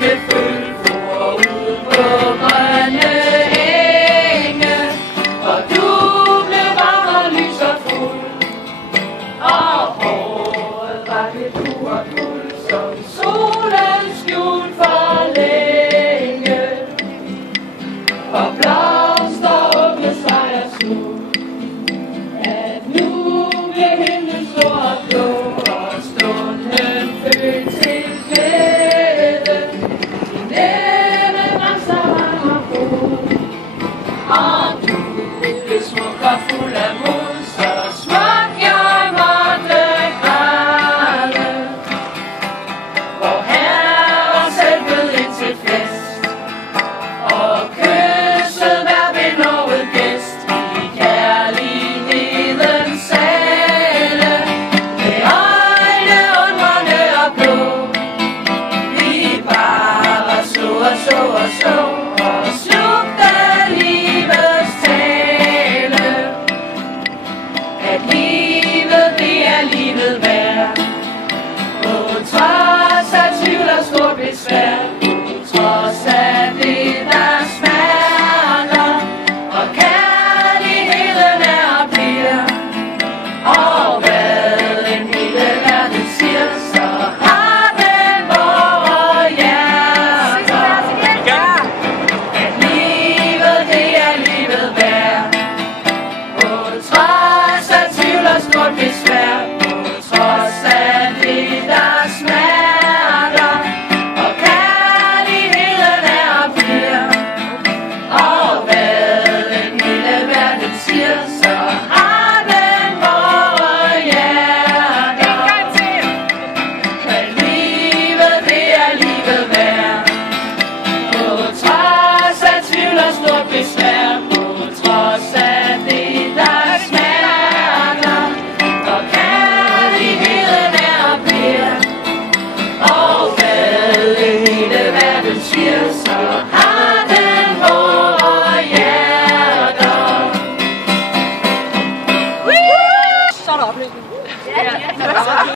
med følford ude på grønne enge, og du blev varm og lys og fuld, og håret var det pur guld, som solen skjult for længe, og blomster åbne sig og smuk, at nu bliver himlen stor og blå, og stunden født til glæde. Din næve grænser rammer fod, og du blev smuk og fuld af mod, så smuk jeg måtte græde. Hvor Herre selv bød ind til fest, og kyssede hver benådet gæst i kærlighedens sale, med øjne undrende og blå. Vi bare så og så og så, og slugte livets tale, at livet det er livet værd, på trods af tvivl og stort besvær.